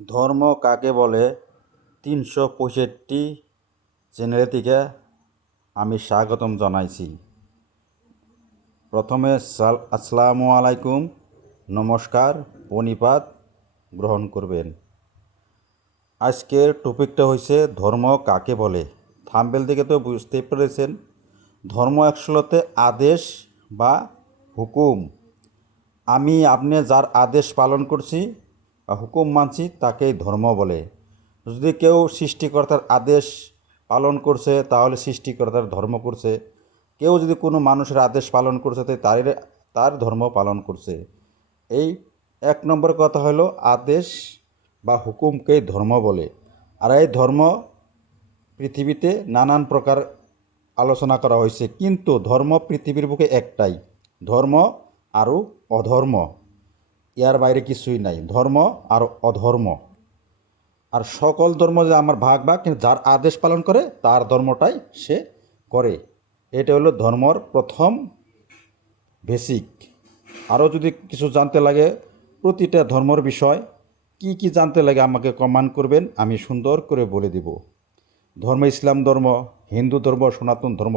ধর্ম কাকে বলে ৩৬৫ চ্যানেল থেকে আমি স্বাগতম জানাইছি। প্রথমে আসসালামু আলাইকুম, নমস্কার, প্রণিপাত গ্রহণ করবেন। আজকের টপিকটা হয়েছে ধর্ম কাকে বলে। থাম্বনেল থেকে তো বুঝতে পেরেছেন, ধর্ম আসলতে আদেশ বা হুকুম। আমি আপনি যার আদেশ পালন করছি বা হুকুম মানছি তাকেই ধর্ম বলে। যদি কেউ সৃষ্টিকর্তার আদেশ পালন করছে তাহলে সৃষ্টিকর্তার ধর্ম করছে। কেউ যদি কোনো মানুষের আদেশ পালন করছে তাই তার ধর্ম পালন করছে। এই এক নম্বর কথা হলো আদেশ বা হুকুমকেই ধর্ম বলে। আর এই ধর্ম পৃথিবীতে নানান প্রকার আলোচনা করা হয়েছে, কিন্তু ধর্ম পৃথিবীর বুকে একটাই, ধর্ম আরও অধর্ম। এর বাইরে কিছুই নাই, ধর্ম আর অধর্ম। আর সকল ধর্ম যে আমার ভাগ ভাগ, কিন্তু যার আদেশ পালন করে তার ধর্মটাই সে করে। এটা হলো ধর্মর প্রথম বেসিক। আরও যদি কিছু জানতে লাগে প্রতিটা ধর্মর বিষয় কি কি জানতে লাগে আমাকে কমেন্ট করবেন, আমি সুন্দর করে বলে দেব। ধর্ম ইসলাম ধর্ম, হিন্দু ধর্ম, সনাতন ধর্ম